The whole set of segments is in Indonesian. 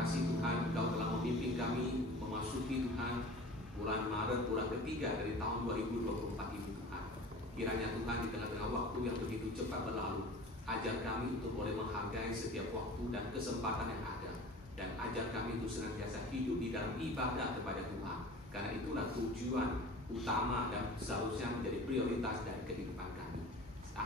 kasih Tuhan, Engkau telah memimpin kami memasuki Tuhan bulan Maret, bulan ketiga dari tahun 2024 ini Tuhan. Kiranya Tuhan di tengah-tengah waktu yang begitu cepat berlalu, ajar kami untuk boleh menghargai setiap waktu dan kesempatan yang ada, dan ajar kami untuk senantiasa hidup di dalam ibadah kepada Tuhan, karena itulah tujuan utama dan seharusnya menjadi prioritas dari kehidupan kami.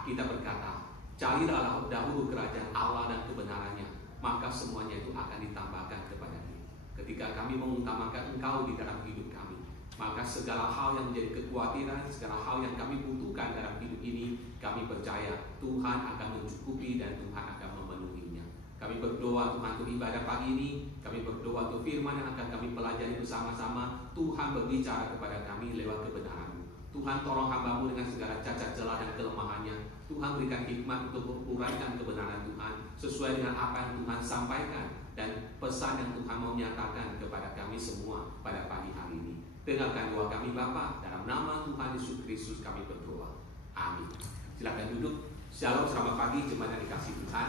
Kita berkata, carilah dahulu kerajaan Allah dan kebenarannya, maka semuanya itu akan ditambahkan kepada kita. Ketika kami mengutamakan Engkau di dalam hidup kami, maka segala hal yang menjadi kekhawatiran, segala hal yang kami butuhkan dalam hidup ini, kami percaya Tuhan akan mencukupi dan Tuhan akan memenuhinya. Kami berdoa Tuhan untuk ibadah pagi ini, kami berdoa untuk firman yang akan kami pelajari bersama-sama. Tuhan berbicara kepada kami lewat kebenaran-Mu. Tuhan tolong hamba-Mu dengan segala cacat celah dan kelemahannya. Tuhan berikan hikmat untuk menguraikan kebenaran Tuhan sesuai dengan apa yang Tuhan sampaikan dan pesan yang Tuhan mau nyatakan kepada kami semua pada pagi hari ini. Dengarkan doa kami Bapa, dalam nama Tuhan Yesus Kristus kami berdoa. Amin. Silakan duduk. Shalom, selamat pagi jemaat yang dikasihi Tuhan.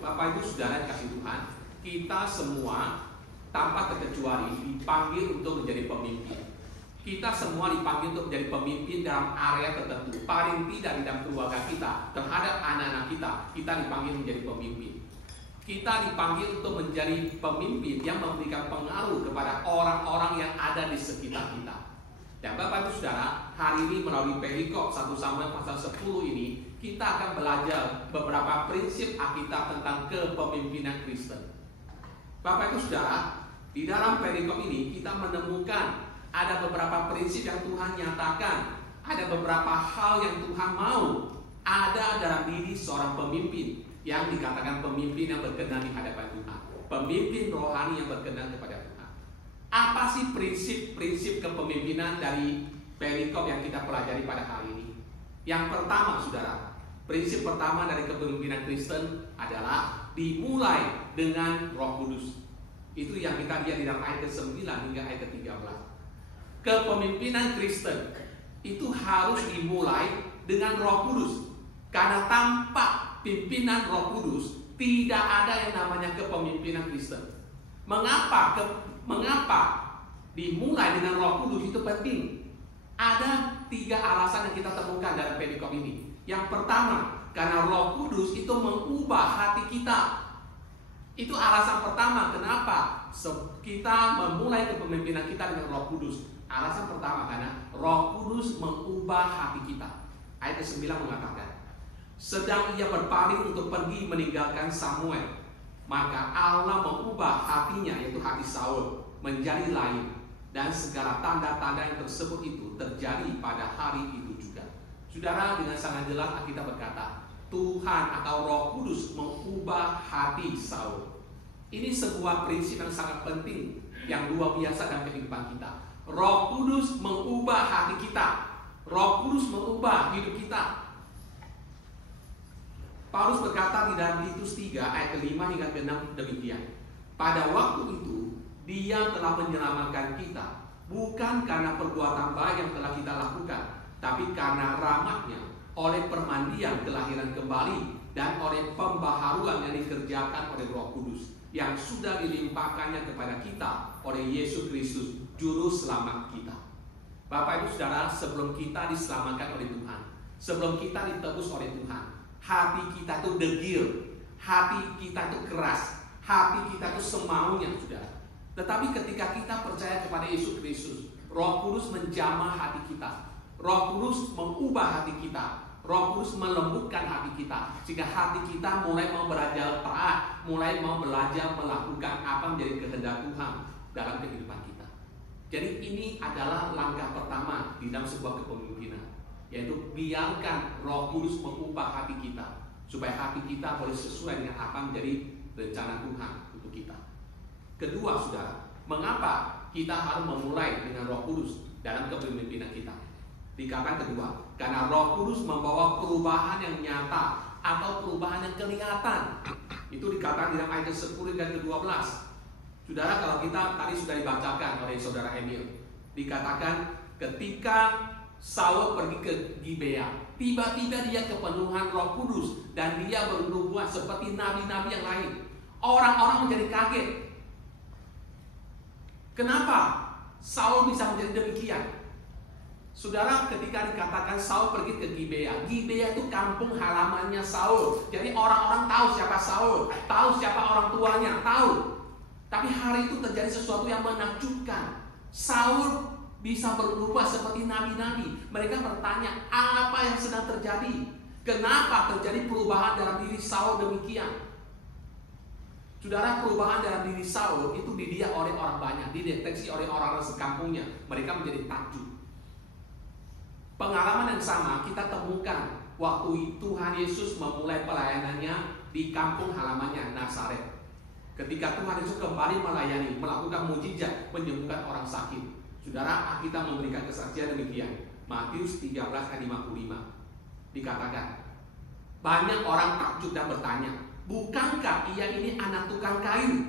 Bapak Ibu Saudara dikasihi Tuhan, kita semua tanpa terkecuali dipanggil untuk menjadi pemimpin. Kita semua dipanggil untuk menjadi pemimpin dalam area tertentu. Paling tidak di dalam keluarga kita, terhadap anak-anak kita dipanggil menjadi pemimpin. Kita dipanggil untuk menjadi pemimpin yang memberikan pengaruh kepada orang-orang yang ada di sekitar kita. Dan Bapak Ibu Saudara, hari ini melalui perikop 1 Samuel pasal 10 ini, kita akan belajar beberapa prinsip Alkitab tentang kepemimpinan Kristen. Bapak Ibu Saudara, di dalam perikop ini kita menemukan ada beberapa prinsip yang Tuhan nyatakan, ada beberapa hal yang Tuhan mau ada dalam diri seorang pemimpin, yang dikatakan pemimpin yang berkenan di hadapan Tuhan, pemimpin rohani yang berkenan kepada Tuhan. Apa sih prinsip-prinsip kepemimpinan dari perikop yang kita pelajari pada hari ini? Yang pertama Saudara, prinsip pertama dari kepemimpinan Kristen adalah dimulai dengan Roh Kudus. Itu yang kita lihat di dalam ayat ke-9 hingga ayat ke-13. Kepemimpinan Kristen itu harus dimulai dengan Roh Kudus, karena tanpa pimpinan Roh Kudus tidak ada yang namanya kepemimpinan Kristen. Mengapa dimulai dengan Roh Kudus itu penting? Ada 3 alasan yang kita temukan dalam perikop ini. Yang pertama, karena Roh Kudus itu mengubah hati kita. Itu alasan pertama kenapa kita memulai kepemimpinan kita dengan Roh Kudus. Alasan pertama, karena Roh Kudus mengubah hati kita. Ayat ke-9 mengatakan, sedang ia berpaling untuk pergi meninggalkan Samuel, maka Allah mengubah hatinya, yaitu hati Saul, menjadi lain. Dan segala tanda-tanda yang tersebut itu terjadi pada hari itu juga. Saudara, dengan sangat jelas kita berkata, Tuhan atau Roh Kudus mengubah hati Saul. Ini sebuah prinsip yang sangat penting, yang luar biasa dalam kehidupan kita. Roh Kudus mengubah hati kita. Roh Kudus mengubah hidup kita. Paulus berkata di dalam Titus 3 ayat ke-5 hingga ke-6 demikian. Pada waktu itu, Dia telah menyelamatkan kita, bukan karena perbuatan baik yang telah kita lakukan, tapi karena rahmat-Nya, oleh permandian kelahiran kembali, dan oleh pembaharuan yang dikerjakan oleh Roh Kudus, yang sudah dilimpahkannya kepada kita oleh Yesus Kristus, Juru Selamat kita. Bapak Ibu Saudara, sebelum kita diselamatkan oleh Tuhan, sebelum kita ditebus oleh Tuhan, hati kita tuh degil, hati kita tuh keras, hati kita tuh semaunya Saudara. Tetapi ketika kita percaya kepada Yesus Kristus, Roh Kudus menjamah hati kita, Roh Kudus mengubah hati kita, Roh Kudus melembutkan hati kita, sehingga hati kita mulai mau belajar taat, mulai mau belajar melakukan apa menjadi kehendak Tuhan dalam kehidupan kita. Jadi ini adalah langkah pertama di dalam sebuah kepemimpinan, yaitu biarkan Roh Kudus mengubah hati kita, supaya hati kita boleh sesuai dengan apa menjadi rencana Tuhan untuk kita. Kedua Saudara, mengapa kita harus memulai dengan Roh Kudus dalam kepemimpinan kita? Dikatakan kedua, karena Roh Kudus membawa perubahan yang nyata atau perubahan yang kelihatan. Itu dikatakan di dalam ayat ke-10 dan ke-12. Saudara, kalau kita tadi sudah dibacakan oleh Saudara Emil, dikatakan ketika Saul pergi ke Gibea, tiba-tiba dia kepenuhan Roh Kudus dan dia bernubuat seperti nabi-nabi yang lain. Orang-orang menjadi kaget. Kenapa Saul bisa menjadi demikian? Saudara, ketika dikatakan Saul pergi ke Gibea, Gibea itu kampung halamannya Saul. Jadi orang-orang tahu siapa Saul, tahu siapa orang tuanya, tahu. Tapi hari itu terjadi sesuatu yang menakjubkan. Saul bisa berubah seperti nabi-nabi. Mereka bertanya, apa yang sedang terjadi? Kenapa terjadi perubahan dalam diri Saul demikian? Saudara, perubahan dalam diri Saul itu dilihat oleh orang banyak, dideteksi oleh orang-orang sekampungnya. Mereka menjadi takjub. Pengalaman yang sama kita temukan waktu Tuhan Yesus memulai pelayanannya di kampung halamannya Nazaret. Ketika Tuhan Yesus kembali melayani, melakukan mujizat, menyembuhkan orang sakit. Saudara, kita memberikan kesaksian demikian. Matius 13 ayat 55 dikatakan, banyak orang takjub dan bertanya, bukankah ia ini anak tukang kayu?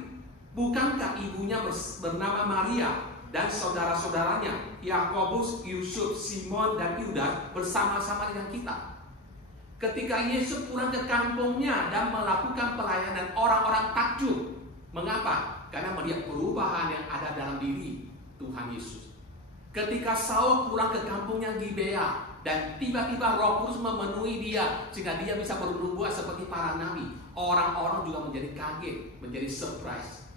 Bukankah ibunya bernama Maria dan saudara-saudaranya Yakobus, Yusuf, Simon, dan Yudas bersama-sama dengan kita? Ketika Yesus pulang ke kampungnya dan melakukan pelayanan, orang-orang takjub. Mengapa? Karena melihat perubahan yang ada dalam diri Tuhan Yesus. Ketika Saul pulang ke kampungnya Gibea dan tiba-tiba Roh Kudus memenuhi dia sehingga dia bisa bernubuat seperti para nabi, orang-orang juga menjadi kaget, menjadi surprise.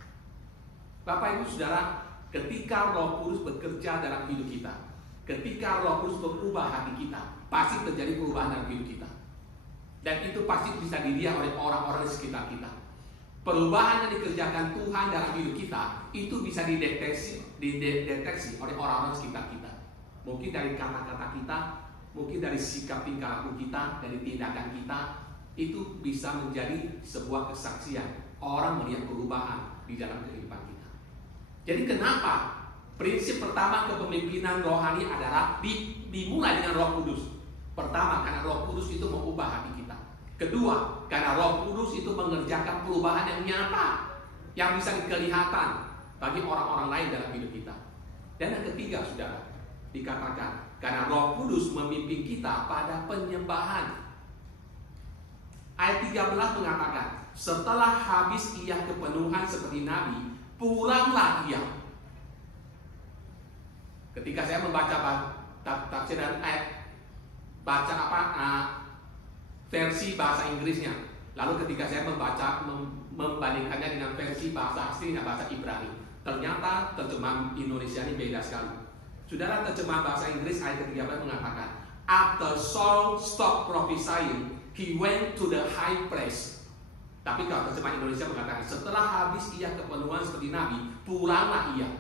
Bapak Ibu Saudara, ketika Roh Kudus bekerja dalam hidup kita, ketika Roh Kudus berubah hati kita, pasti terjadi perubahan dalam hidup kita. Dan itu pasti bisa dilihat oleh orang-orang di sekitar kita. Perubahan yang dikerjakan Tuhan dalam hidup kita itu bisa dideteksi oleh orang-orang sekitar kita. Mungkin dari kata-kata kita, mungkin dari sikap tingkah laku kita, dari tindakan kita, itu bisa menjadi sebuah kesaksian. Orang melihat perubahan di dalam kehidupan kita. Jadi kenapa prinsip pertama kepemimpinan rohani adalah dimulai dengan Roh Kudus? Pertama, karena Roh Kudus itu mengubah hati kita. Kedua, karena Roh Kudus itu mengerjakan perubahan yang nyata, yang bisa kelihatan bagi orang-orang lain dalam hidup kita. Dan yang ketiga, saudara, dikatakan karena Roh Kudus memimpin kita pada penyembahan. Ayat 13 mengatakan, setelah habis ia kepenuhan seperti nabi, pulanglah ia. Ketika saya membaca tafsiran ayat, versi bahasa Inggrisnya, lalu ketika saya membandingkannya dengan versi bahasa aslinya, bahasa Ibrani, ternyata terjemahan Indonesia ini beda sekali. Saudara, terjemahan bahasa Inggris ayat ke-13 mengatakan, after Saul stopped prophesying, he went to the high place. Tapi kalau terjemahan Indonesia mengatakan, setelah habis ia kepenuhan seperti nabi, pulanglah ia.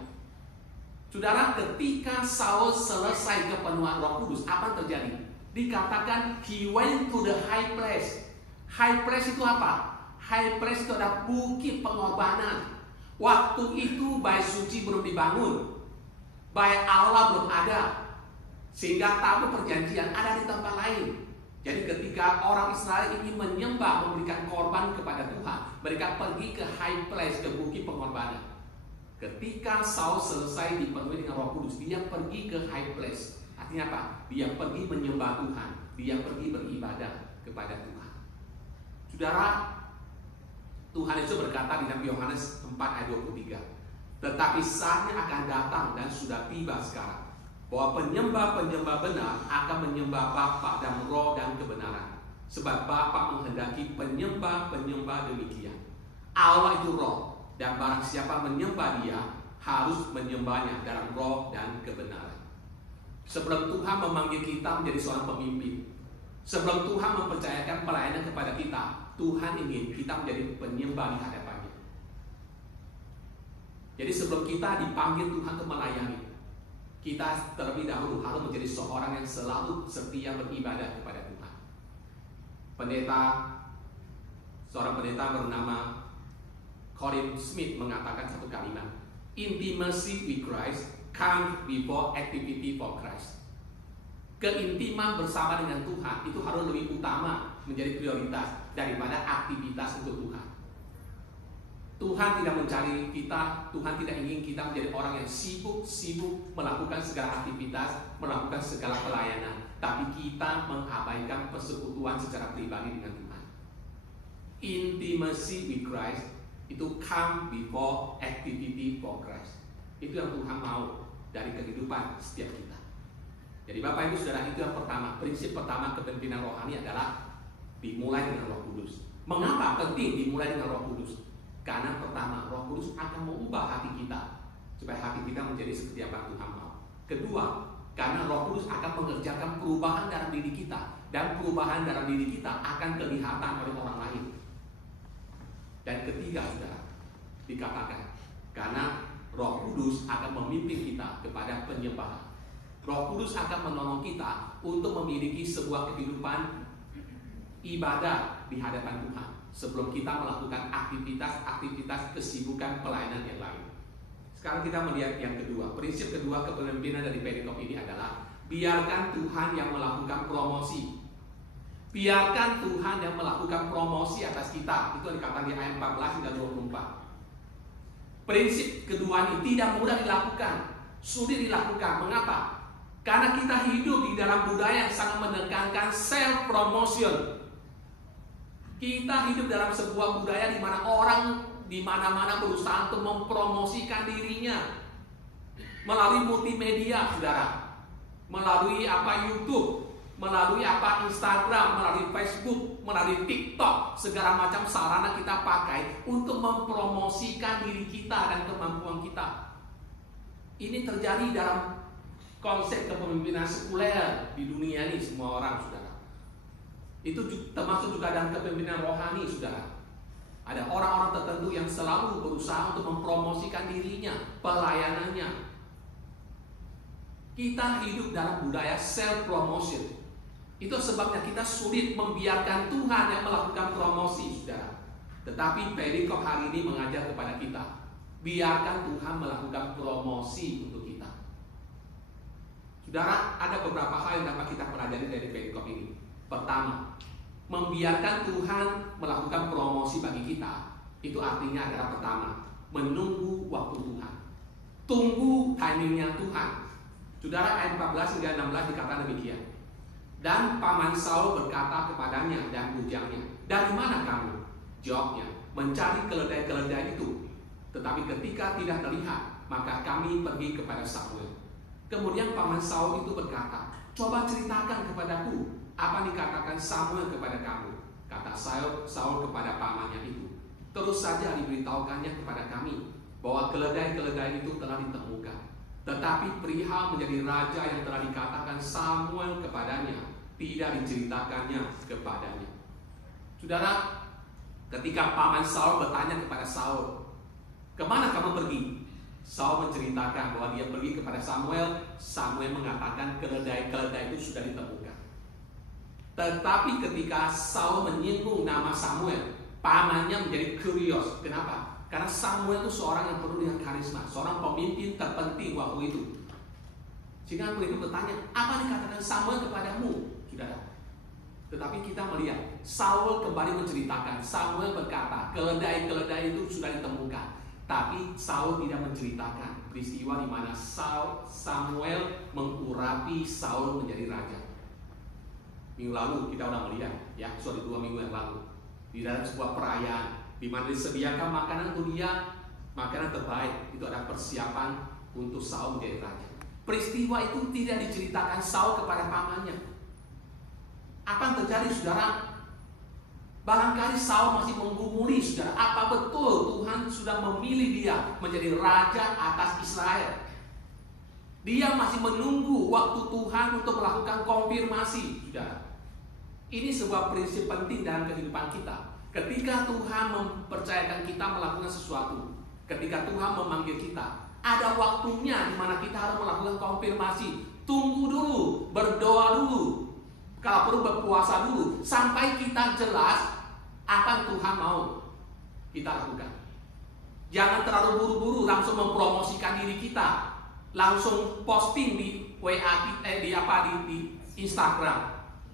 Saudara, ketika Saul selesai kepenuhan Roh Kudus, apa yang terjadi? Dikatakan he went to the high place. High place itu apa? High place itu adalah bukit pengorbanan. Waktu itu bait suci belum dibangun, bait Allah belum ada, sehingga tabu perjanjian ada di tempat lain. Jadi ketika orang Israel ingin menyembah, memberikan korban kepada Tuhan, mereka pergi ke high place, ke bukit pengorbanan. Ketika Saul selesai dipenuhi dengan Roh Kudus, dia pergi ke high place. Artinya apa? Dia pergi menyembah Tuhan, dia pergi beribadah kepada Tuhan. Saudara, Tuhan Yesus berkata di dalam Yohanes 4 ayat 23, tetapi saatnya akan datang dan sudah tiba sekarang, bahwa penyembah-penyembah benar akan menyembah Bapa dan Roh dan kebenaran. Sebab Bapa menghendaki penyembah-penyembah demikian. Allah itu Roh, dan barang siapa menyembah Dia harus menyembahnya dalam Roh dan kebenaran. Sebelum Tuhan memanggil kita menjadi seorang pemimpin, sebelum Tuhan mempercayakan pelayanan kepada kita, Tuhan ingin kita menjadi penyembah di hadapannya. Jadi sebelum kita dipanggil Tuhan untuk melayani, kita terlebih dahulu harus menjadi seorang yang selalu setia beribadah kepada Tuhan. Seorang pendeta bernama Colin Smith mengatakan satu kalimat, intimacy with Christ comes before activity for Christ. Keintiman bersama dengan Tuhan itu harus lebih utama, menjadi prioritas daripada aktivitas untuk Tuhan. Tuhan tidak mencari kita, Tuhan tidak ingin kita menjadi orang yang sibuk melakukan segala aktivitas, melakukan segala pelayanan, tapi kita mengabaikan persekutuan secara pribadi dengan Tuhan. Intimacy with Christ itu come before activity for Christ. Itu yang Tuhan mau dari kehidupan setiap kita. Jadi Bapak Ibu Saudara, itu yang pertama. Prinsip pertama kepemimpinan rohani adalah dimulai dengan Roh Kudus. Mengapa penting dimulai dengan Roh Kudus? Karena pertama, Roh Kudus akan mengubah hati kita supaya hati kita menjadi seperti apa Tuhan mau. Kedua, karena Roh Kudus akan mengerjakan perubahan dalam diri kita, dan perubahan dalam diri kita akan kelihatan oleh orang lain. Dan ketiga, Saudara, dikatakan karena Roh Kudus akan memimpin kita kepada penyembahan. Roh Kudus akan menolong kita untuk memiliki sebuah kehidupan ibadah di hadapan Tuhan sebelum kita melakukan aktivitas kesibukan pelayanan yang lain. Sekarang kita melihat yang kedua. Prinsip kedua kepemimpinan dari perikop ini adalah biarkan Tuhan yang melakukan promosi. Biarkan Tuhan yang melakukan promosi atas kita. Itu dikatakan di ayat 14 hingga 24. Prinsip kedua ini tidak mudah dilakukan, sulit dilakukan. Mengapa? Karena kita hidup di dalam budaya yang sangat menekankan self promotion. Kita hidup dalam sebuah budaya di mana orang di mana-mana berusaha untuk mempromosikan dirinya melalui multimedia, Saudara. Melalui YouTube, melalui Instagram, melalui Facebook, melalui TikTok, segala macam sarana kita pakai untuk mempromosikan diri kita dan kemampuan kita. Ini terjadi dalam konsep kepemimpinan sekuler di dunia ini, semua orang, Saudara. Itu termasuk juga dalam kepemimpinan rohani, Saudara. Ada orang-orang tertentu yang selalu berusaha untuk mempromosikan dirinya, pelayanannya. Kita hidup dalam budaya self promotion. Itu sebabnya kita sulit membiarkan Tuhan yang melakukan promosi, Saudara. Tetapi perikop hari ini mengajar kepada kita, biarkan Tuhan melakukan promosi untuk kita. Saudara, ada beberapa hal yang dapat kita pelajari dari perikop ini. Pertama, membiarkan Tuhan melakukan promosi bagi kita, itu artinya adalah pertama, menunggu waktu Tuhan. Tunggu timingnya Tuhan. Saudara, ayat 14 hingga 16 dikatakan demikian. Dan paman Saul berkata kepadanya dan bujangnya, dari mana kamu? Jawabnya, mencari keledai-keledai itu. Tetapi ketika tidak terlihat, maka kami pergi kepada Samuel. Kemudian paman Saul itu berkata, coba ceritakan kepadaku, apa dikatakan Samuel kepada kamu? Kata Saul kepada pamannya itu. Terus saja diberitahukannya kepada kami bahwa keledai-keledai itu telah ditemukan. Tetapi perihal menjadi raja yang telah dikatakan Samuel kepadanya, tidak diceritakannya kepadanya. Saudara, ketika paman Saul bertanya kepada Saul, kemana kamu pergi? Saul menceritakan bahwa dia pergi kepada Samuel. Samuel mengatakan keledai-keledai itu sudah ditemukan. Tetapi ketika Saul menyinggung nama Samuel, pamannya menjadi curious. Kenapa? Karena Samuel itu seorang yang penuh dengan karisma, seorang pemimpin terpenting waktu itu. Sehingga mereka bertanya, apa dikatakan Samuel kepadamu? Saudara. Tetapi kita melihat Saul kembali menceritakan. Samuel berkata, keledai-keledai itu sudah ditemukan. Tapi Saul tidak menceritakan peristiwa di mana Samuel mengurapi Saul menjadi raja. Minggu lalu kita sudah melihat, 2 minggu yang lalu, di dalam sebuah perayaan di mana disediakan makanan untuk dia, makanan terbaik. Itu adalah persiapan untuk Saul menjadi raja. Peristiwa itu tidak diceritakan Saul kepada pamannya. Apa yang terjadi, Saudara? Barangkali Saul masih menggumuli, Saudara, apa betul Tuhan sudah memilih dia menjadi raja atas Israel? Dia masih menunggu waktu Tuhan untuk melakukan konfirmasi, Saudara. Ini sebuah prinsip penting dalam kehidupan kita. Ketika Tuhan mempercayakan kita melakukan sesuatu, ketika Tuhan memanggil kita, ada waktunya di mana kita harus melakukan konfirmasi. Tunggu dulu, berdoa dulu, kalau perlu berpuasa dulu, sampai kita jelas apa yang Tuhan mau kita lakukan. Jangan terlalu buru-buru langsung mempromosikan diri kita, langsung posting di WA, di Instagram,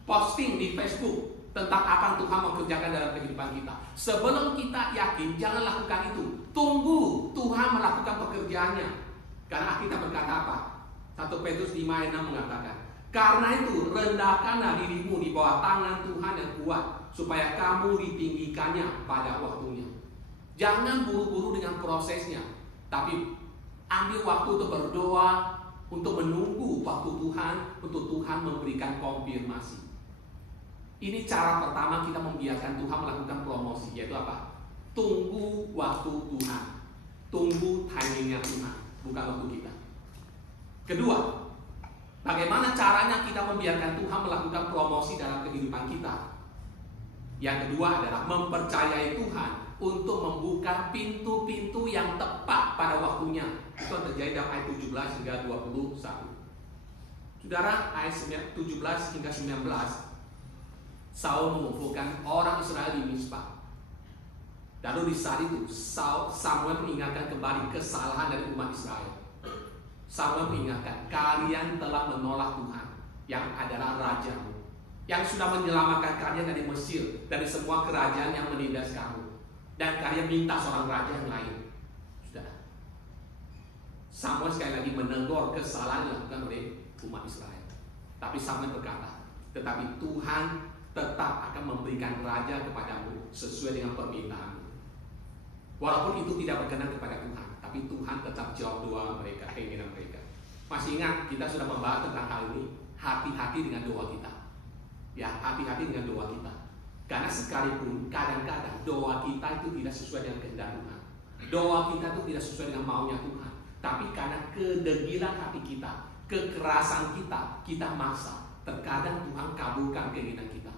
posting di Facebook tentang apa yang Tuhan mau kerjakan dalam kehidupan kita. Sebelum kita yakin, jangan lakukan itu. Tunggu Tuhan melakukan pekerjaannya. Karena kita berkata apa? 1 Petrus 5 ayat 6 mengatakan, karena itu rendahkanlah dirimu di bawah tangan Tuhan yang kuat, supaya kamu ditinggikannya pada waktunya. Jangan buru-buru dengan prosesnya, tapi Ambil waktu untuk berdoa, untuk menunggu waktu Tuhan, untuk Tuhan memberikan konfirmasi. Ini cara pertama kita membiarkan Tuhan melakukan promosi, yaitu apa? Tunggu waktu Tuhan. Tunggu timingnya Tuhan, bukan waktu kita. Kedua, bagaimana caranya kita membiarkan Tuhan melakukan promosi dalam kehidupan kita? Yang kedua adalah mempercayai Tuhan untuk membuka pintu-pintu yang tepat pada waktunya. Itu yang terjadi dalam ayat 17 hingga 21. Saudara, ayat 17 hingga 19, Saul mengumpulkan orang Israel di Mizpah. Lalu di saat itu Samuel mengingatkan kembali kesalahan dari umat Israel. Samuel mengingatkan, kalian telah menolak Tuhan yang adalah rajamu, yang sudah menyelamatkan kalian dari Mesir, dari semua kerajaan yang menindas kamu, dan kalian minta seorang raja yang lain. Sudah. Samuel sekali lagi menegur kesalahan yang dilakukan oleh umat Israel. Tapi Samuel berkata, tetapi Tuhan tetap akan memberikan raja kepadamu sesuai dengan permintaanmu. Walaupun itu tidak berkenan kepada Tuhan, tapi Tuhan tetap jawab doa mereka, keinginan mereka. Masih ingat kita sudah membahas tentang hal ini. Hati-hati dengan doa kita. Ya, hati-hati dengan doa kita. Karena sekalipun kadang-kadang doa kita itu tidak sesuai dengan kehendak Tuhan. Doa kita itu tidak sesuai dengan maunya Tuhan. Tapi karena kedegilan hati kita, kekerasan kita, kita maksa. Terkadang Tuhan kabulkan keinginan kita.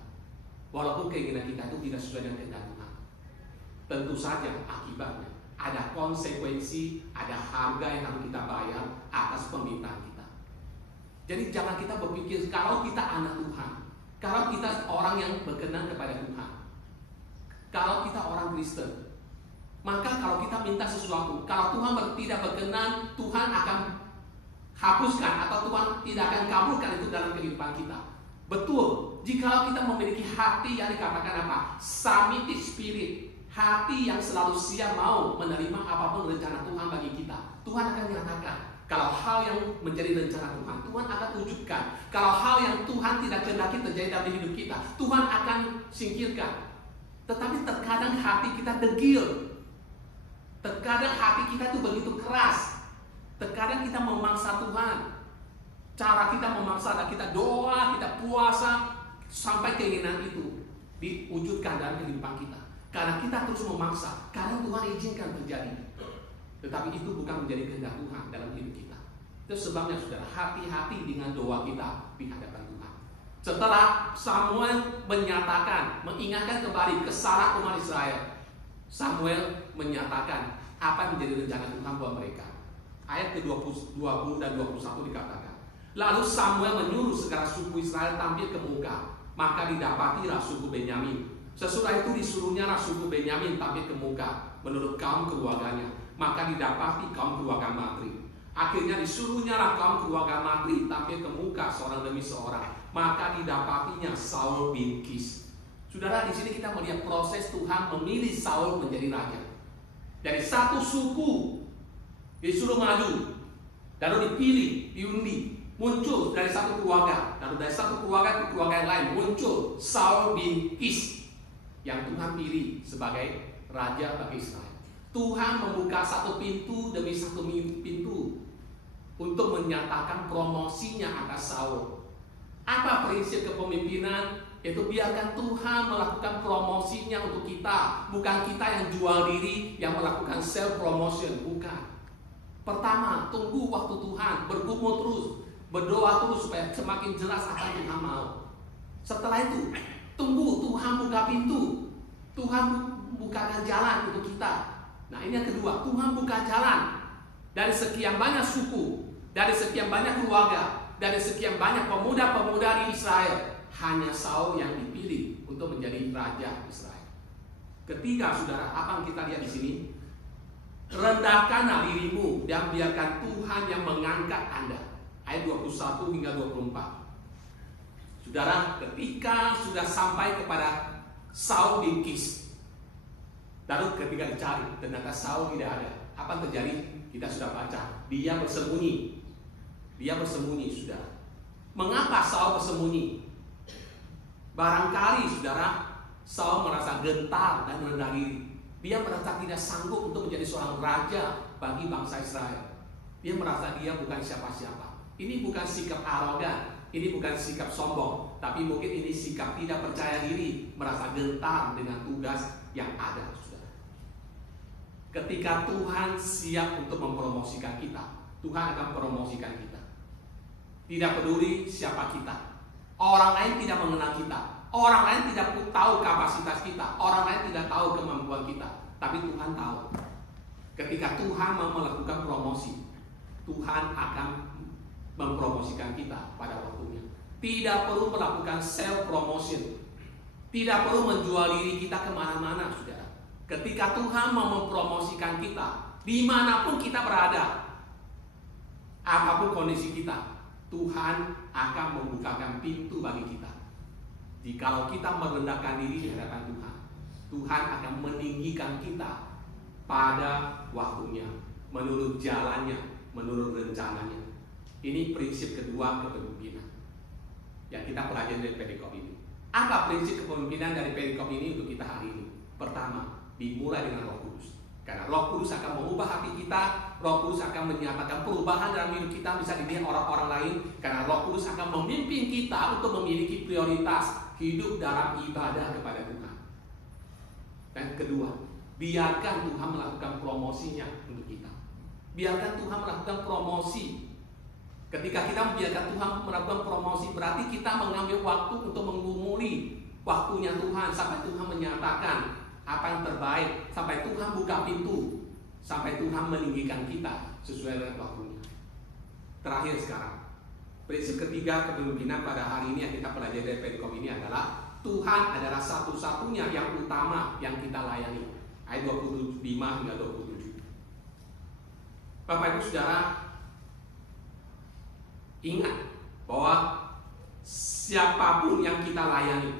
Walaupun keinginan kita itu tidak sesuai dengan kehendak Tuhan. Tentu saja akibatnya ada konsekuensi, ada harga yang harus kita bayar atas permintaan kita. Jadi jangan kita berpikir kalau kita anak Tuhan, kalau kita orang yang berkenan kepada Tuhan, kalau kita orang Kristen, maka kalau kita minta sesuatu, kalau Tuhan tidak berkenan, Tuhan akan hapuskan atau Tuhan tidak akan kabulkan itu dalam kehidupan kita. Betul, jika kita memiliki hati yang dikatakan apa? Submissive spirit, hati yang selalu siap mau menerima apapun rencana Tuhan bagi kita. Tuhan akan nyatakan. Kalau hal yang menjadi rencana Tuhan, Tuhan akan wujudkan. Kalau hal yang Tuhan tidak kehendaki terjadi dalam hidup kita, Tuhan akan singkirkan. Tetapi terkadang hati kita degil. Terkadang hati kita itu begitu keras. Terkadang kita memaksa Tuhan. Cara kita memaksa, kita doa, kita puasa, sampai keinginan itu diwujudkan dalam kehidupan kita. Karena kita terus memaksa, karena Tuhan izinkan terjadi. Tetapi itu bukan menjadi kehendak Tuhan dalam hidup kita. Itu sebabnya saudara, hati-hati dengan doa kita di hadapan Tuhan. Setelah Samuel menyatakan, mengingatkan kembali kesalahan umat Israel, Samuel menyatakan apa yang menjadi rencana Tuhan buat mereka. Ayat ke-20 dan 21 dikatakan, lalu Samuel menyuruh segala suku Israel tampil ke muka, maka didapatilah suku Benyamin. Sesudah itu disuruhnya suku Benyamin tampil ke muka menurut kaum keluarganya, maka didapati kaum keluarga Matri. Akhirnya disuruhnya kaum keluarga Matri tampil ke muka seorang demi seorang, maka didapatinya Saul bin Kis. Saudara, di sini kita melihat proses Tuhan memilih Saul menjadi raja. Dari satu suku disuruh maju, lalu dipilih, diundi, muncul dari satu keluarga, lalu dari satu keluarga ke keluarga yang lain muncul Saul bin Kis yang Tuhan pilih sebagai raja bagi Israel. Tuhan membuka satu pintu demi satu pintu untuk menyatakan promosinya atas Saul. Apa prinsip kepemimpinan? Yaitu biarkan Tuhan melakukan promosinya untuk kita, bukan kita yang jual diri, yang melakukan self promotion, bukan. Pertama, tunggu waktu Tuhan, bergumul terus, berdoa terus supaya semakin jelas apa yang Tuhan mau. Setelah itu, tunggu Tuhan buka pintu, Tuhan bukakan jalan untuk kita. Nah, ini yang kedua, Tuhan buka jalan dari sekian banyak suku, dari sekian banyak keluarga, dari sekian banyak pemuda-pemuda di Israel. Hanya Saul yang dipilih untuk menjadi raja Israel. Ketiga, saudara, apa yang kita lihat di sini? Rendahkanlah dirimu dan biarkan Tuhan yang mengangkat Anda. Ayat 21 hingga 24. Saudara, ketika sudah sampai kepada Saul bin Kis, lalu ketika dicari, ternyata Saul tidak ada. Apa yang terjadi? Kita sudah baca. Dia bersembunyi. Dia bersembunyi, saudara. Mengapa Saul bersembunyi? Barangkali, saudara, Saul merasa gentar dan rendah diri. Dia merasa tidak sanggup untuk menjadi seorang raja bagi bangsa Israel. Dia merasa dia bukan siapa-siapa. Ini bukan sikap arogan, ini bukan sikap sombong, tapi mungkin ini sikap tidak percaya diri, merasa gentar dengan tugas yang ada. Saudara. Ketika Tuhan siap untuk mempromosikan kita, Tuhan akan promosikan kita. Tidak peduli siapa kita. Orang lain tidak mengenal kita. Orang lain tidak tahu kapasitas kita. Orang lain tidak tahu kemampuan kita. Tapi Tuhan tahu. Ketika Tuhan mau melakukan promosi, Tuhan akan mempromosikan kita pada waktunya. Tidak perlu melakukan self promotion. Tidak perlu menjual diri kita kemana-mana, saudara. Ketika Tuhan mau mempromosikan kita, dimanapun kita berada, apapun kondisi kita, Tuhan akan membukakan pintu bagi kita. Jikalau kita merendahkan diri di hadapan Tuhan, Tuhan akan meninggikan kita pada waktunya, menurut jalannya, menurut rencananya. Ini prinsip kedua kepemimpinan yang kita pelajari dari perikop ini. Apa prinsip kepemimpinan dari perikop ini untuk kita hari ini? Pertama, dimulai dengan Roh Kudus. Karena Roh Kudus akan mengubah hati kita, Roh Kudus akan menyatakan perubahan dalam hidup kita bisa dilihat orang-orang lain. Karena Roh Kudus akan memimpin kita untuk memiliki prioritas hidup dalam ibadah kepada Tuhan. Dan kedua, biarkan Tuhan melakukan promosinya untuk kita. Biarkan Tuhan melakukan promosi. Ketika kita membiarkan Tuhan melakukan promosi, berarti kita mengambil waktu untuk mengumuli waktunya Tuhan sampai Tuhan menyatakan apa yang terbaik, sampai Tuhan buka pintu, sampai Tuhan meninggikan kita sesuai dengan waktunya. Terakhir sekarang, prinsip ketiga kepemimpinan pada hari ini yang kita pelajari dari perikop ini adalah Tuhan adalah satu-satunya yang utama yang kita layani. Ayat 25 hingga 27. Bapak Ibu Saudara, ingat bahwa siapapun yang kita layani,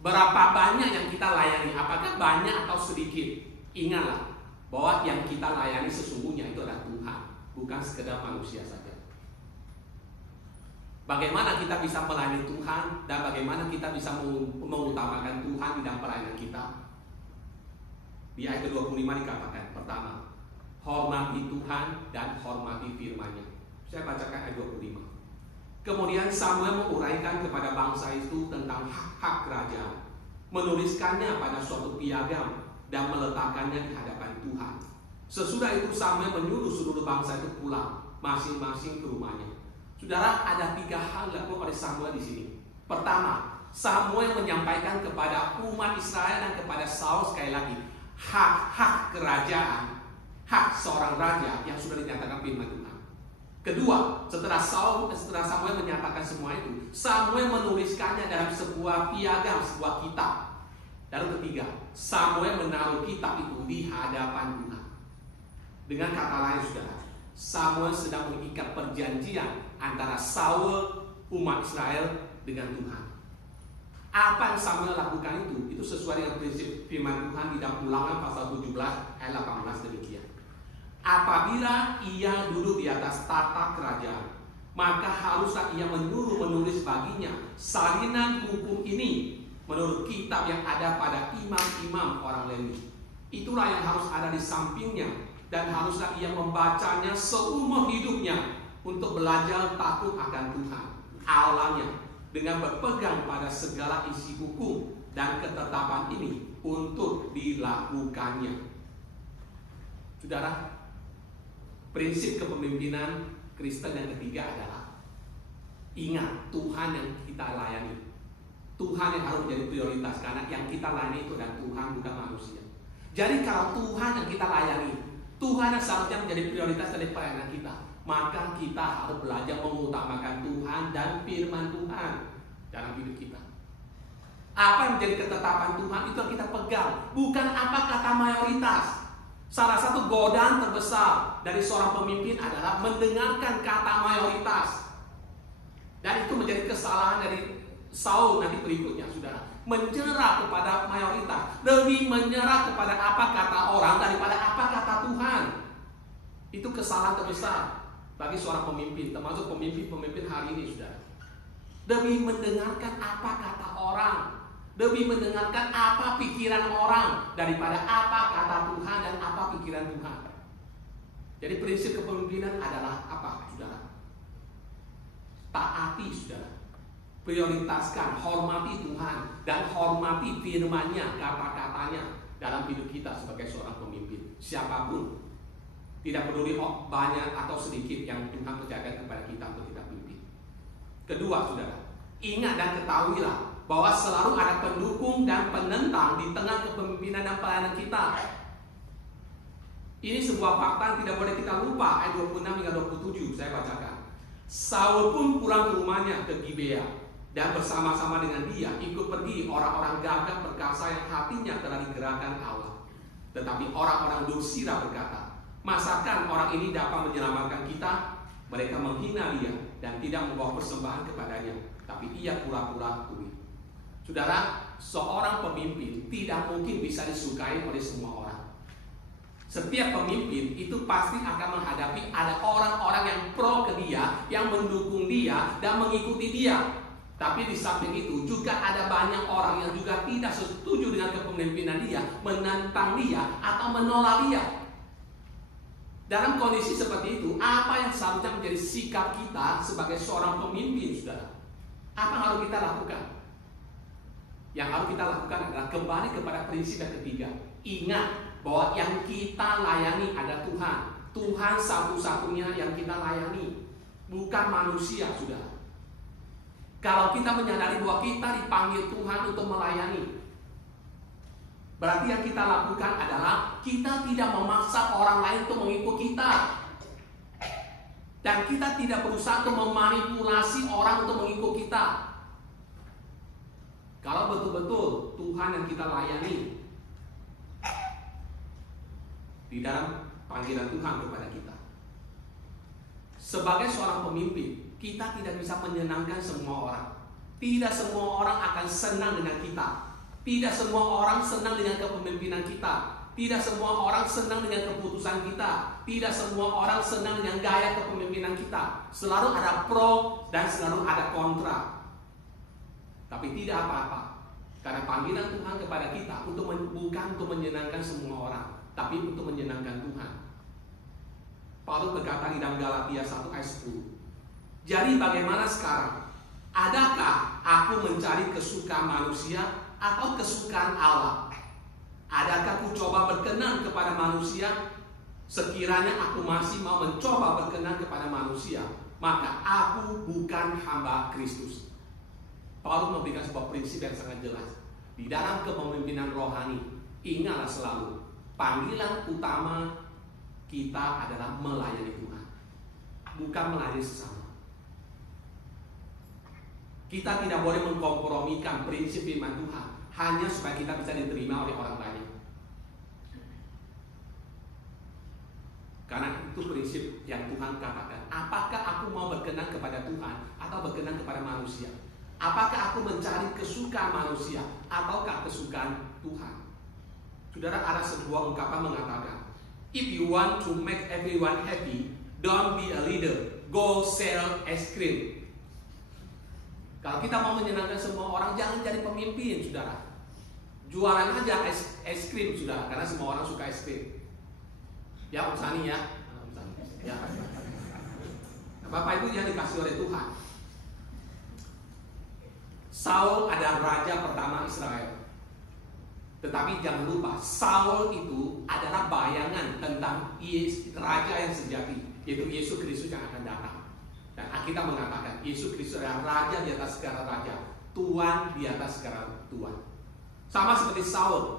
berapa banyak yang kita layani, apakah banyak atau sedikit, ingatlah bahwa yang kita layani sesungguhnya itu adalah Tuhan, bukan sekedar manusia saja. Bagaimana kita bisa melayani Tuhan dan bagaimana kita bisa mengutamakan Tuhan di dalam pelayanan kita? Di ayat 25 dikatakan, pertama, hormati Tuhan dan hormati firman-Nya. Saya bacakan ayat 25. Kemudian Samuel menguraikan kepada bangsa itu tentang hak-hak kerajaan, menuliskannya pada suatu piagam dan meletakkannya di hadapan Tuhan. Sesudah itu Samuel menyuruh seluruh bangsa itu pulang masing-masing ke rumahnya. Saudara, ada 3 hal dilakukan oleh Samuel di sini. Pertama, Samuel menyampaikan kepada umat Israel dan kepada Saul sekali lagi hak-hak kerajaan, hak seorang raja yang sudah dinyatakan firman Tuhan. Kedua, setelah Samuel menyatakan semua itu, Samuel menuliskannya dalam sebuah piagam, sebuah kitab. Lalu ketiga, Samuel menaruh kitab itu di hadapan Tuhan. Dengan kata lain, saudara, Samuel sedang mengikat perjanjian antara Saul, umat Israel, dengan Tuhan. Apa yang Samuel lakukan itu sesuai dengan prinsip firman Tuhan di dalam Ulangan pasal 17 ayat 18 demikian. Apabila ia duduk di atas tahta kerajaan, maka haruslah ia menulis baginya salinan hukum ini menurut kitab yang ada pada imam-imam orang Lewi. Itulah yang harus ada di sampingnya, dan haruslah ia membacanya seumur hidupnya untuk belajar takut akan Tuhan Allahnya, dengan berpegang pada segala isi hukum dan ketetapan ini untuk dilakukannya. Saudara, prinsip kepemimpinan Kristen yang ketiga adalah ingat Tuhan yang kita layani. Tuhan yang harus menjadi prioritas, karena yang kita layani itu adalah Tuhan, bukan manusia. Jadi kalau Tuhan yang kita layani, Tuhan yang seharusnya menjadi prioritas dari pelayanan kita, maka kita harus belajar mengutamakan Tuhan dan firman Tuhan dalam hidup kita. Apa yang menjadi ketetapan Tuhan itu yang kita pegang, bukan apa kata mayoritas. Salah satu godaan terbesar dari seorang pemimpin adalah mendengarkan kata mayoritas. Dan itu menjadi kesalahan dari Saul nanti berikutnya, saudara. Menyerah kepada mayoritas, lebih menyerah kepada apa kata orang daripada apa kata Tuhan. Itu kesalahan terbesar bagi seorang pemimpin, termasuk pemimpin-pemimpin hari ini, saudara. Lebih mendengarkan apa kata orang, lebih mendengarkan apa pikiran orang daripada apa kata Tuhan dan apa pikiran Tuhan. Jadi prinsip kepemimpinan adalah apa, saudara? Taati, saudara. Prioritaskan, hormati Tuhan, dan hormati firman-Nya, kata-katanya dalam hidup kita sebagai seorang pemimpin. Siapapun, tidak peduli banyak atau sedikit yang Tuhan percayakan kepada kita untuk kita pimpin. Kedua, saudara, ingat dan ketahuilah bahwa selalu ada pendukung dan penentang di tengah kepemimpinan dan pelayanan kita. Ini sebuah fakta yang tidak boleh kita lupa. Ayat 26 hingga 27 saya bacakan. Saul pun pulang ke rumahnya ke Gibea, dan bersama-sama dengan dia ikut pergi orang-orang gagah perkasa yang hatinya telah digerakkan Allah. Tetapi orang-orang dursila berkata, masakan orang ini dapat menyelamatkan kita? Mereka menghina dia dan tidak membawa persembahan kepadanya, tapi ia pura-pura tuli. Saudara, seorang pemimpin tidak mungkin bisa disukai oleh semua orang. Setiap pemimpin itu pasti akan menghadapi ada orang-orang yang pro ke dia, yang mendukung dia dan mengikuti dia. Tapi di samping itu juga ada banyak orang yang juga tidak setuju dengan kepemimpinan dia, menentang dia atau menolak dia. Dalam kondisi seperti itu, apa yang seharusnya menjadi sikap kita sebagai seorang pemimpin, saudara? Apa yang harus kita lakukan? Yang harus kita lakukan adalah kembali kepada prinsip yang ketiga. Ingat bahwa yang kita layani adalah Tuhan. Tuhan satu-satunya yang kita layani, bukan manusia, saudara. Kalau kita menyadari bahwa kita dipanggil Tuhan untuk melayani, berarti yang kita lakukan adalah kita tidak memaksa orang lain untuk mengikut kita. Dan kita tidak berusaha untuk memanipulasi orang untuk mengikut kita. Kalau betul-betul Tuhan yang kita layani di dalam panggilan Tuhan kepada kita. Sebagai seorang pemimpin, kita tidak bisa menyenangkan semua orang. Tidak semua orang akan senang dengan kita. Tidak semua orang senang dengan kepemimpinan kita. Tidak semua orang senang dengan keputusan kita. Tidak semua orang senang dengan gaya kepemimpinan kita. Selalu ada pro dan selalu ada kontra. Tapi tidak apa-apa, karena panggilan Tuhan kepada kita bukan untuk menyenangkan semua orang, tapi untuk menyenangkan Tuhan. Paulus berkata di dalam Galatia 1 ayat 10. Jadi bagaimana sekarang? Adakah aku mencari kesukaan manusia atau kesukaan Allah? Adakah aku coba berkenan kepada manusia? Sekiranya aku masih mau mencoba berkenan kepada manusia, maka aku bukan hamba Kristus. Paulus memberikan sebuah prinsip yang sangat jelas. Di dalam kepemimpinan rohani, ingatlah selalu, panggilan utama kita adalah melayani Tuhan, bukan melayani sesama. Kita tidak boleh mengkompromikan prinsip firman Tuhan hanya supaya kita bisa diterima oleh orang banyak. Karena itu prinsip yang Tuhan katakan. Apakah aku mau berkenan kepada Tuhan atau berkenan kepada manusia? Apakah aku mencari kesukaan manusia ataukah kesukaan Tuhan? Saudara, ada sebuah ungkapan mengatakan, if you want to make everyone happy, don't be a leader, go sell ice cream. Kalau kita mau menyenangkan semua orang, jangan jadi pemimpin, saudara. Jualan aja es krim, saudara, karena semua orang suka es krim. Ya, usani ya. Ya. Bapak Ibu yang dikasih oleh Tuhan, Saul adalah raja pertama Israel. Tetapi jangan lupa, Saul itu adalah bayangan tentang raja yang sejati, yaitu Yesus Kristus yang akan datang. Dan Alkitab mengatakan Yesus Kristus adalah raja di atas segala raja, Tuhan di atas segala tuan. Sama seperti Saul,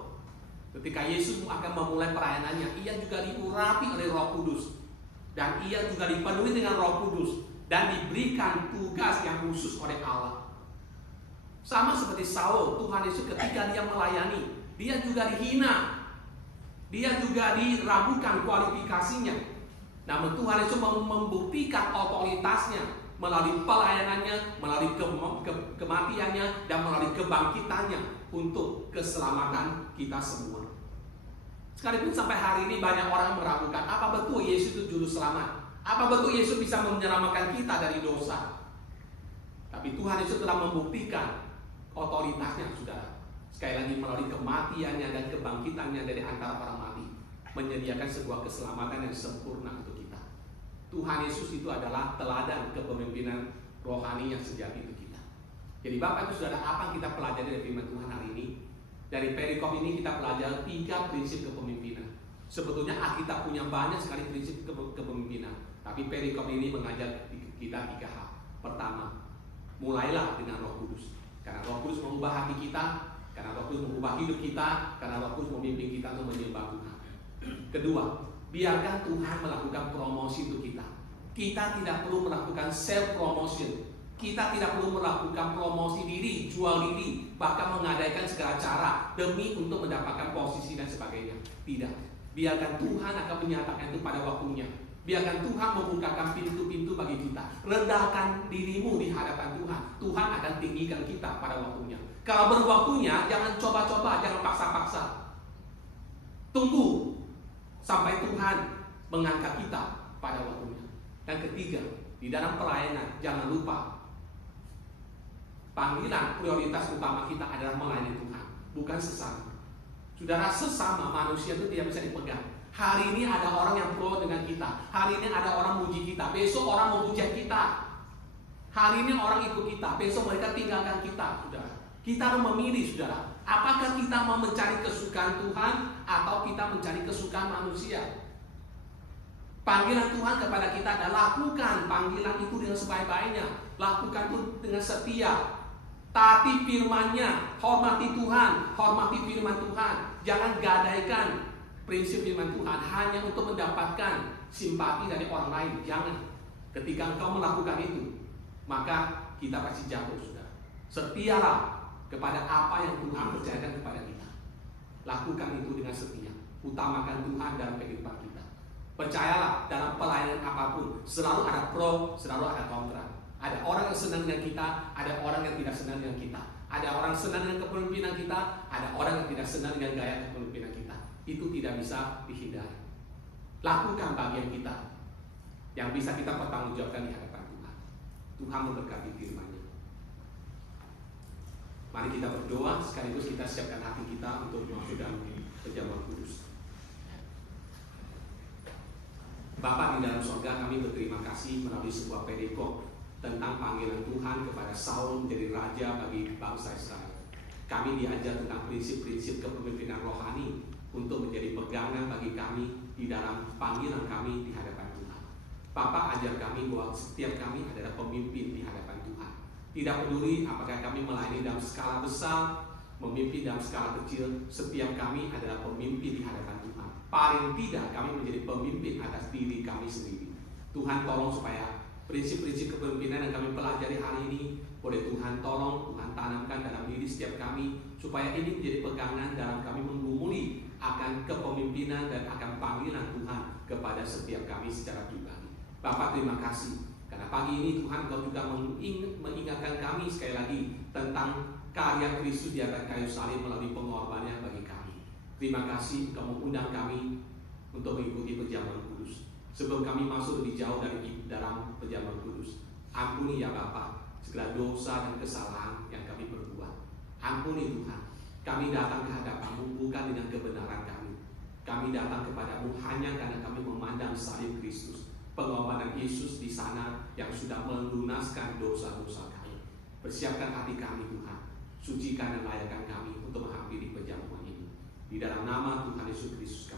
ketika Yesus akan memulai pelayanannya, ia juga diurapi oleh Roh Kudus, dan ia juga dipenuhi dengan Roh Kudus dan diberikan tugas yang khusus oleh Allah. Sama seperti Saul, Tuhan Yesus ketika dia melayani, dia juga dihina, dia juga diragukan kualifikasinya. Namun Tuhan Yesus membuktikan otoritasnya melalui pelayanannya, melalui kematiannya, dan melalui kebangkitannya untuk keselamatan kita semua. Sekalipun sampai hari ini banyak orang meragukan, apa betul Yesus itu juru selamat? Apa betul Yesus bisa menyelamatkan kita dari dosa? Tapi Tuhan Yesus telah membuktikan otoritasnya, saudara. Sekali lagi melalui kematiannya dan kebangkitannya dari antara orang mati. menyediakan sebuah keselamatan yang sempurna untuk kita. Tuhan Yesus itu adalah teladan kepemimpinan rohani yang sejati untuk kita. Jadi Bapak Ibu Saudara, apa yang kita pelajari dari firman Tuhan hari ini? Dari perikop ini kita pelajari 3 prinsip kepemimpinan. Sebetulnya Alkitab punya banyak sekali prinsip kepemimpinan, tapi perikop ini mengajar kita 3 hal. Pertama, mulailah dengan Roh Kudus. Karena Roh Kudus mengubah hati kita, karena Roh Kudus mengubah hidup kita, karena Roh Kudus memimpin kita untuk menyembah Tuhan. Kedua, biarkan Tuhan melakukan promosi untuk kita. Kita tidak perlu melakukan self promotion. Kita tidak perlu melakukan promosi diri, jual diri, bahkan mengadakan segala cara demi untuk mendapatkan posisi dan sebagainya. Tidak. Biarkan Tuhan akan menyatakan itu pada waktunya. Biarkan Tuhan membukakan pintu-pintu bagi kita. Rendahkan dirimu di hadapan Tuhan. Tuhan akan tinggikan kita pada waktunya. Kalau berwaktunya, jangan coba-coba, jangan paksa-paksa. Tunggu sampai Tuhan mengangkat kita pada waktunya. Dan ketiga, di dalam pelayanan jangan lupa panggilan prioritas utama kita adalah melayani Tuhan, bukan sesama. Saudara, sesama manusia itu tidak bisa dipegang. Hari ini ada orang yang pro dengan kita, hari ini ada orang muji kita, besok orang mau hujat kita. Hari ini orang ikut kita, besok mereka tinggalkan kita. Saudara, kita harus memilih, saudara. Apakah kita mau mencari kesukaan Tuhan atau kita mencari kesukaan manusia? Panggilan Tuhan kepada kita adalah lakukan panggilan itu dengan sebaik-baiknya, lakukan itu dengan setia. Taati firman-Nya, hormati Tuhan, hormati firman Tuhan. Jangan gadaikan prinsip firman Tuhan hanya untuk mendapatkan simpati dari orang lain. Jangan. Ketika engkau melakukan itu, maka kita pasti jatuh, saudara. Setialah kepada apa yang Tuhan percayakan kepada kita. Lakukan itu dengan setia. Utamakan Tuhan dalam kehidupan kita. Percayalah, dalam pelayanan apapun selalu ada pro, selalu ada kontra. Ada orang yang senang dengan kita, ada orang yang tidak senang dengan kita. Ada orang senang dengan kepemimpinan kita, ada orang yang tidak senang dengan gaya kepemimpinan kita. Itu tidak bisa dihindari. Lakukan bagian kita yang bisa kita pertanggungjawabkan di hadapan Tuhan. Tuhan memberkati firman-Nya. Mari kita berdoa, sekaligus kita siapkan hati kita untuk masuk dalam perjamuan kudus. Bapa di dalam surga, kami berterima kasih melalui sebuah perikop tentang panggilan Tuhan kepada Saul menjadi raja bagi bangsa Israel. Kami diajar tentang prinsip-prinsip kepemimpinan rohani untuk menjadi pegangan bagi kami di dalam panggilan kami di hadapan Tuhan. Bapa, ajar kami bahwa setiap kami adalah pemimpin di hadapan Tuhan. Tidak peduli apakah kami melayani dalam skala besar, memimpin dalam skala kecil, setiap kami adalah pemimpin di hadapan Tuhan. Paling tidak kami menjadi pemimpin atas diri kami sendiri. Tuhan tolong supaya prinsip-prinsip kepemimpinan yang kami pelajari hari ini boleh Tuhan tolong, Tuhan tanamkan dalam diri setiap kami, supaya ini menjadi pegangan dalam kami menggumuli akan kepemimpinan dan akan panggilan Tuhan kepada setiap kami secara pribadi. Bapak, terima kasih karena pagi ini Tuhan Kau juga mengingatkan kami sekali lagi tentang karya Kristus di atas kayu salib melalui pengorbanannya bagi kami. Terima kasih Kau mengundang kami untuk mengikuti perjamuan kudus. Sebelum kami masuk lebih jauh dari dalam perjamuan kudus, ampuni ya Bapa segala dosa dan kesalahan yang kami perbuat. Ampuni Tuhan. Kami datang ke hadapan-Mu bukan dengan kebenaran kami. Kami datang kepadamu hanya karena kami memandang salib Kristus, pengorbanan Yesus di sana yang sudah melunaskan dosa-dosa kami. Persiapkan hati kami Tuhan, sucikan dan layakkan kami untuk menghampiri perjamuan ini. Di dalam nama Tuhan Yesus Kristus